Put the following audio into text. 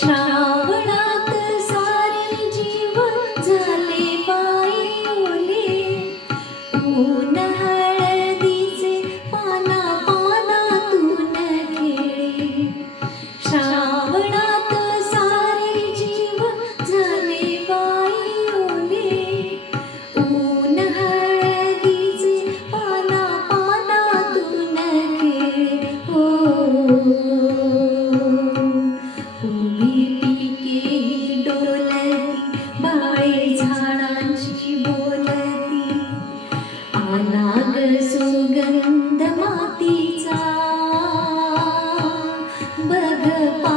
श्रावणात सारे जीवन झाले बायोले ऊन हळदीचे पाना पानातून श्रावणात सारे जीवन झाले बायोले ऊन हळदीचे पाना पानातून खेळे. हो. नाग सुगंध मातीचा बघ